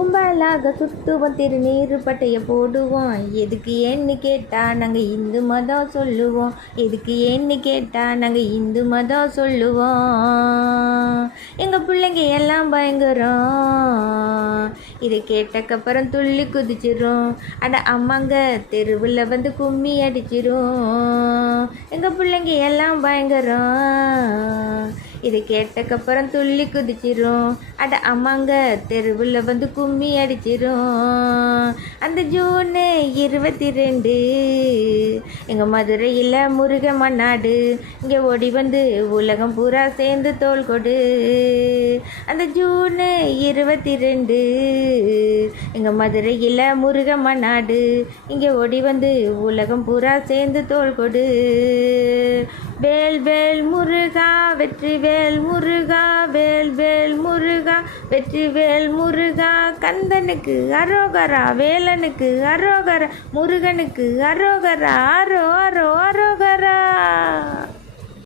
கும்பலாக சுத்துவோம், திருநீர் பட்டைய போடுவோம். எதுக்கு ஏன்னு கேட்டா நாங்கள் இந்து மதம் சொல்லுவோம். எதுக்கு ஏன்னு கேட்டா நாங்கள் இந்து மதம் சொல்லுவோம். எங்கள் பிள்ளைங்க எல்லாம் பயங்கரம். இதை கேட்டக்கப்புறம் துள்ளி குதிச்சிரும். அட அம்மாங்க தெருவில் வந்து கும்மி அடிச்சிரும். எங்கள் பிள்ளைங்க எல்லாம் பயங்கரம். இதை கேட்டக்கப்புறம் துள்ளி குதிச்சிரும். அட அம்மாங்க தெருவில் வந்து கும்மி அடிச்சிரும். அந்த ஜூன் 22 எங்கள் மதுரையில் முருகம்மன் நாடு. இங்கே ஓடி வந்து உலகம் பூரா சேர்ந்து தோள் கொடு. அந்த ஜூன் 22 எங்கள் மதுரையில் முருகம்மன் நாடு. இங்கே ஓடி வந்து உலகம் பூரா சேர்ந்து தோள் கொடு. வேல் வேல் முருகா வெற்றி வேல் முருகா, வேல் வேல் முருகா வெற்றி வேல் முருகா. கந்தனுக்கு அரோகரா, வேலனுக்கு அரோகரா, முருகனுக்கு அரோகரா, அரோ அரோ.